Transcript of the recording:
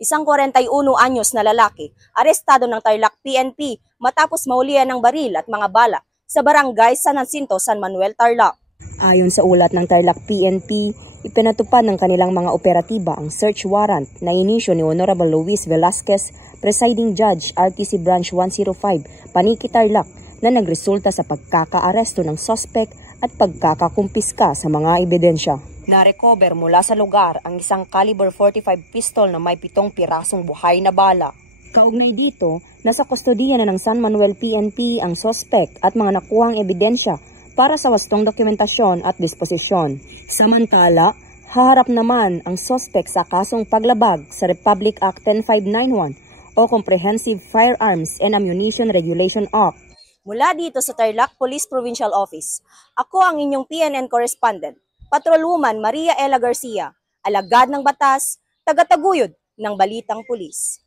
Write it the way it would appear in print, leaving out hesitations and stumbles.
Isang 41 anyos na lalaki, arestado ng Tarlac PNP matapos mahulihan ng baril at mga bala sa barangay San Jacinto, San Manuel, Tarlac. Ayon sa ulat ng Tarlac PNP, ipinatupad ng kanilang mga operatiba ang search warrant na inisyo ni Honorable Luis Velasquez, Presiding Judge, RTC Branch 105, Paniqui, Tarlac, na nagresulta sa pagkakaaresto ng suspect at pagkakakumpiska sa mga ebidensya. Na-recover mula sa lugar ang isang caliber 45 pistol na may 7 pirasong buhay na bala. Kaugnay dito, nasa kustodiya na ng San Manuel PNP ang suspect at mga nakuhang ebidensya para sa wastong dokumentasyon at disposisyon. Samantala, haharap naman ang suspect sa kasong paglabag sa Republic Act 10591 o Comprehensive Firearms and Ammunition Regulation Act. Mula dito sa Tarlac Police Provincial Office, ako ang inyong PNN correspondent, Patrolwoman Maria Ella Garcia, alagad ng batas, tagataguyod ng Balitang Pulis.